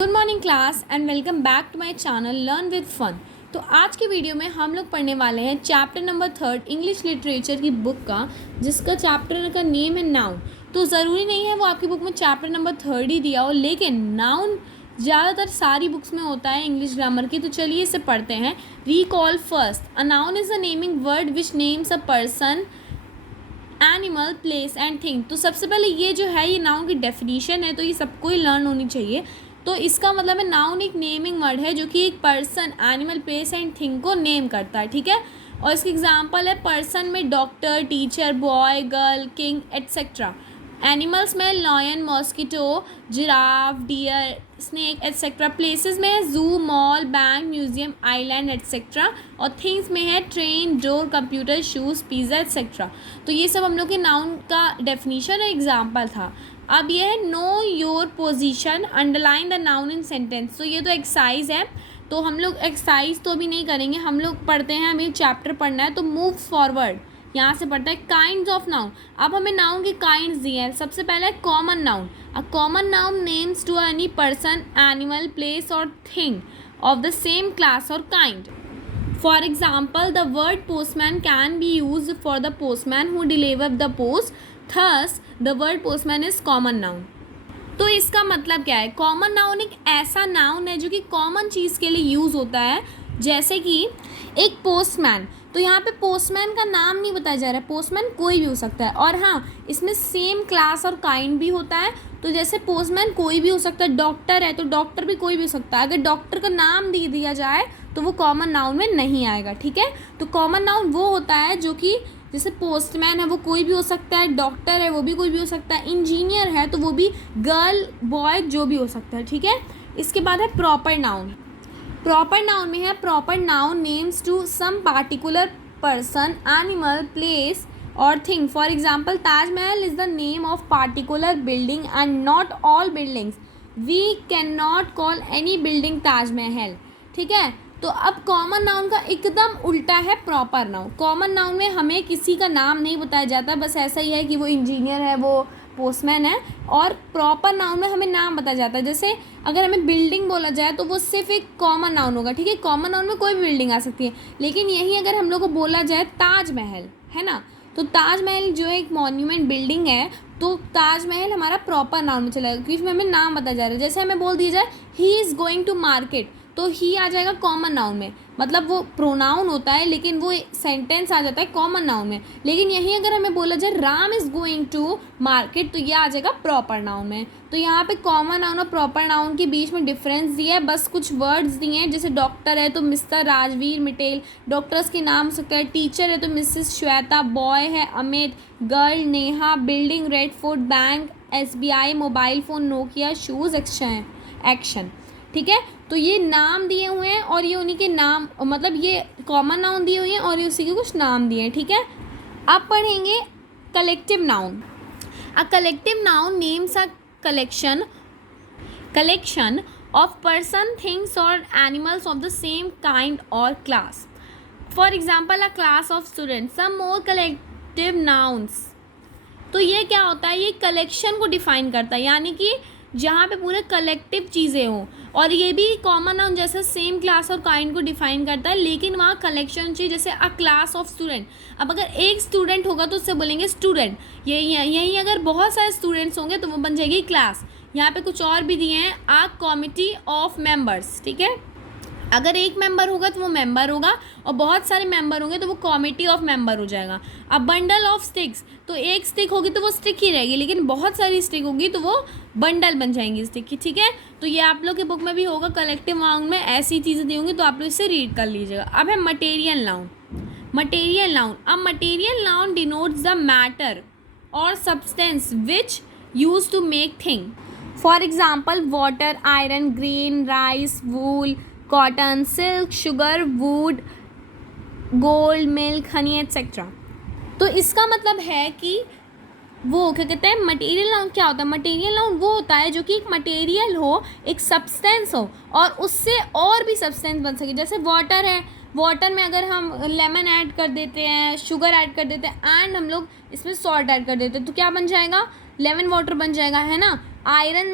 Good morning class and welcome back to my channel learn with fun. तो आज के video में हम लोग पढ़ने वाले हैं चैप्टर नंबर 3 इंग्लिश लिटरेचर की बुक का, जिसका चैप्टर का नेम है नाउन। तो ज़रूरी नहीं है वो आपकी बुक में चैप्टर नंबर 3 ही दिया हो, लेकिन नाउन ज़्यादातर सारी बुक्स में होता है इंग्लिश ग्रामर की। तो चलिए इसे पढ़ते हैं। Recall first, a noun is a naming word which names a person, animal, place and thing. तो सबसे पहले ये जो है ये नाउन की डेफिनेशन है, तो ये सबको ही लर्न होनी चाहिए। तो इसका मतलब है नाउन एक नेमिंग वर्ड है जो कि एक person, animal, place and thing को नेम करता है, ठीक है। और इसकी एग्जांपल है पर्सन में doctor, teacher, boy, girl, king etcetera. Animals में lion, mosquito, giraffe, deer, snake etcetera. Places में है zoo, mall, bank, museum, island etcetera. और थिंग्स में है train, door, computer, shoes, pizza etcetera. तो ये सब हम लोग के नाउन का डेफिनेशन और एग्जाम्पल था। अब ये है know your position, underline the noun in sentence. तो ये तो एक्सरसाइज है, तो हम लोग एक्सरसाइज तो अभी नहीं करेंगे, हम लोग पढ़ते हैं, हमें चैप्टर पढ़ना है। तो मूव फॉरवर्ड, यहाँ से पढ़ता है काइंड्स ऑफ नाउन। अब हमें नाउन के काइंड्स दिए हैं। सबसे पहले है common noun. A common noun names to any person, animal, place और thing of the same class और kind. For example, the word postman can be used for the postman who delivers the post. Thus, the word postman is common noun. तो इसका मतलब क्या है? Common noun एक ऐसा noun है जो कि कॉमन चीज़ के लिए यूज़ होता है, जैसे कि एक पोस्टमैन। तो यहाँ पे पोस्टमैन का नाम नहीं बताया जा रहा है, पोस्टमैन कोई भी हो सकता है। और हाँ, इसमें सेम क्लास और काइंड भी होता है। तो जैसे पोस्टमैन कोई भी हो सकता है, डॉक्टर है तो डॉक्टर भी कोई भी हो सकता है। अगर डॉक्टर का नाम दे दिया जाए तो वो कॉमन नाउन में नहीं आएगा, ठीक है। तो कॉमन नाउन वो होता है जो कि जैसे पोस्टमैन है वो कोई भी हो सकता है, डॉक्टर है वो भी कोई भी हो सकता है, इंजीनियर है तो वो भी गर्ल, बॉय जो भी हो सकता है, ठीक है। इसके बाद है प्रॉपर नाउन। प्रॉपर नाउन में है proper noun names to some particular person, animal, place और thing. For example, Taj Mahal is the name of particular building and not all buildings. We can not call any building Taj Mahal, ठीक है। तो अब common noun का एकदम उल्टा है प्रॉपर नाउन। कॉमन नाउन में हमें किसी का नाम नहीं बताया जाता, बस ऐसा ही है कि वो इंजीनियर है, वो पोस्टमैन है। और प्रॉपर नाउन में हमें नाम बताया जाता है। जैसे अगर हमें बिल्डिंग बोला जाए तो वो सिर्फ एक कॉमन नाउन होगा, ठीक है। कॉमन नाउन में कोई भी बिल्डिंग आ सकती है, लेकिन यही अगर हम लोग को बोला जाए ताजमहल, है ना, तो ताजमहल जो है एक मॉन्यूमेंट बिल्डिंग है, तो ताजमहल हमारा प्रॉपर नाउन में चलेगा क्योंकि इसमें हमें नाम बताया जा रहा है। जैसे हमें बोल दिया जाए he is going to market, तो ही आ जाएगा कॉमन नाउन में, मतलब वो प्रोनाउन होता है लेकिन वो सेंटेंस आ जाता है कॉमन नाउन में। लेकिन यही अगर हमें बोला जाए Ram is going to market, तो ये आ जाएगा प्रॉपर नाउन में। तो यहाँ पे कॉमन नाउन और प्रॉपर नाउन के बीच में डिफरेंस दिया है, बस कुछ वर्ड्स दिए हैं। जैसे डॉक्टर है तो मिस्टर राजवीर मिटेल, डॉक्टर्स के नाम हो सकता है। टीचर है तो मिसेस श्वेता, बॉय है Amit, girl Neha, building red fort, bank SBI, mobile phone Nokia, shoes action, ठीक है। तो ये नाम दिए हुए हैं और ये उन्हीं के नाम, मतलब ये कॉमन नाउन दिए हुए हैं और ये उसी के कुछ नाम दिए हैं, ठीक है। अब पढ़ेंगे collective noun. A collective noun names a collection of person, things और animals of the same kind और class. For example, a class of students. Some more collective nouns. तो ये क्या होता है? ये कलेक्शन को डिफाइन करता है, यानी कि जहाँ पे पूरे कलेक्टिव चीज़ें हों। और ये भी कॉमन नाउन जैसा सेम क्लास और काइंड को डिफाइन करता है, लेकिन वहाँ कलेक्शन चाहिए। जैसे अ क्लास ऑफ स्टूडेंट, अब अगर एक स्टूडेंट होगा तो उससे बोलेंगे स्टूडेंट। यही अगर बहुत सारे स्टूडेंट्स होंगे तो वो बन जाएगी क्लास। यहाँ पे कुछ और भी दिए हैं, अ कमिटी ऑफ मेंबर्स, ठीक है। अगर एक मेंबर होगा तो वो मेंबर होगा, और बहुत सारे मेंबर होंगे तो वो कॉमिटी ऑफ मेंबर हो जाएगा। अब बंडल ऑफ स्टिक्स, तो एक स्टिक होगी तो वो स्टिक ही रहेगी, लेकिन बहुत सारी स्टिक होगी तो वो बंडल बन जाएंगी स्टिक की, ठीक है। तो ये आप लोग के बुक में भी होगा, कलेक्टिव नाउन में ऐसी चीज़ें दी होंगी, तो आप लोग इसे रीड कर लीजिएगा। अब है मटेरियल नाउन। मटेरियल नाउन, अब material noun denotes the matter और substance which use to make thing. For example, water, iron, grain, rice, wool, cotton, silk, sugar, wood, gold, milk, honey etcetera. तो इसका मतलब है कि वो क्या कहते हैं, मटेरियल नाउन क्या होता है? मटेरियल नाउन वो होता है जो कि एक मटेरियल हो, एक सब्सटेंस हो, और उससे और भी सब्सटेंस बन सके। जैसे वाटर है, वाटर में अगर हम लेमन ऐड कर देते हैं, शुगर ऐड कर देते हैं एंड हम लोग इसमें सॉल्ट ऐड कर देते हैं, तो क्या बन जाएगा? लेमन वाटर बन जाएगा, है ना। आयरन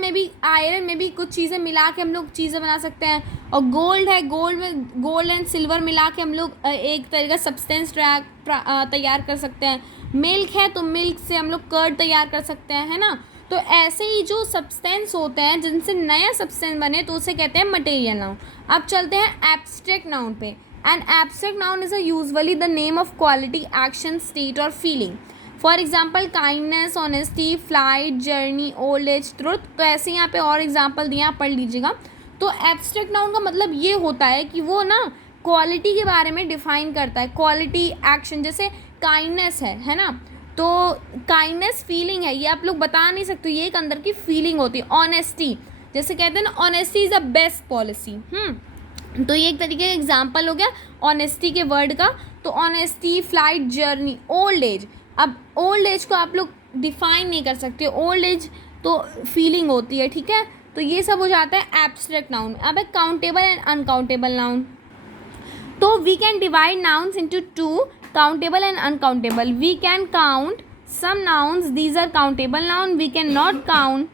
में भी कुछ चीज़ें मिला के हम लोग चीज़ें बना सकते हैं। और गोल्ड है, गोल्ड में गोल्ड एंड सिल्वर मिला के हम लोग एक तरह का सब्सटेंस तैयार कर सकते हैं। मिल्क है तो मिल्क से हम लोग कर्ड तैयार कर सकते हैं, है ना। तो ऐसे ही जो सब्सटेंस होते हैं जिनसे नया सब्सटेंस बने तो उसे कहते हैं मटेरियल नाउन। अब चलते हैं एब्स्ट्रैक्ट नाउन पे। An abstract noun is usually the name of quality, action, state और feeling. For example kindness, honesty, flight, journey, old age, truth. तो ऐसे यहाँ पे और एग्जाम्पल दिए, आप पढ़ लीजिएगा। तो एब्स्ट्रैक्ट नाउन का मतलब ये होता है कि वो ना क्वालिटी के बारे में डिफाइन करता है, क्वालिटी, एक्शन। जैसे काइंडनेस है ना, तो काइंडनेस फीलिंग है, ये आप लोग बता नहीं सकते, ये एक अंदर की फीलिंग होती है। ऑनेस्टी, जैसे कहते हैं ना honesty is the best policy. तो ये एक तरीके का एग्जाम्पल हो गया ऑनेस्टी के वर्ड का। तो honesty, flight, journey, old as. अब ओल्ड एज को आप लोग डिफाइन नहीं कर सकते, ओल्ड एज तो फीलिंग होती है, ठीक है। तो ये सब हो जाता है एब्स्ट्रैक्ट नाउन। अब है काउंटेबल एंड अनकाउंटेबल नाउन। तो we can divide nouns into two, countable and uncountable. We can count some nouns, these are countable noun. We cannot count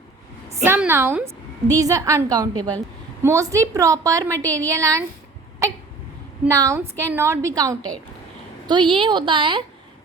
some nouns, these are uncountable. Mostly proper, material and nouns cannot be counted. तो ये होता है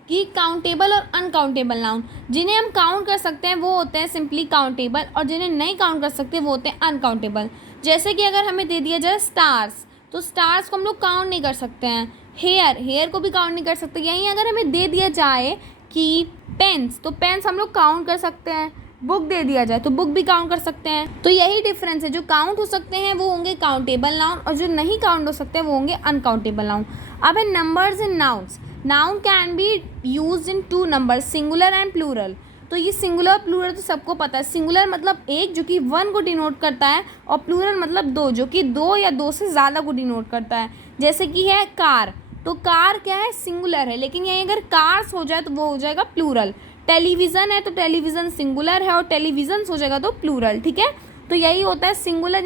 कि countable और uncountable noun, जिन्हें हम count कर सकते हैं वो होते हैं सिंपली काउंटेबल, और जिन्हें नहीं काउंट कर सकते वो होते हैं अनकाउंटेबल। जैसे कि अगर हमें दे दिया जाए स्टार्स, तो स्टार्स को हम लोग काउंट नहीं कर सकते हैं। हेयर को भी काउंट नहीं कर सकते। यहीं अगर हमें दे दिया जाए कि पेन्स, तो पेन्स हम लोग काउंट कर सकते हैं। बुक दे दिया जाए तो बुक भी काउंट कर सकते हैं। तो यही डिफरेंस है, जो काउंट हो सकते हैं वो होंगे काउंटेबल नाउन, और जो नहीं काउंट हो सकते वो होंगे अनकाउंटेबल नाउन। अब है numbers in nouns. Noun can be use in two number, singular and plural. तो ये सिंगुलर प्लूरल तो सबको पता है। सिंगुलर मतलब एक, जो कि 1 को डिनोट करता है, और प्लूरल मतलब 2, जो कि 2 या 2 से ज़्यादा को डिनोट करता है। जैसे कि है कार, तो कार क्या है, सिंगुलर है, लेकिन यहीं अगर कार्स हो जाए तो वो हो जाएगा प्लूरल। टेलीविज़न है तो टेलीविज़न सिंगुलर है, और टेलीविज़न्स हो जाएगा तो प्लूरल, ठीक है। तो यही होता है सिंगुलर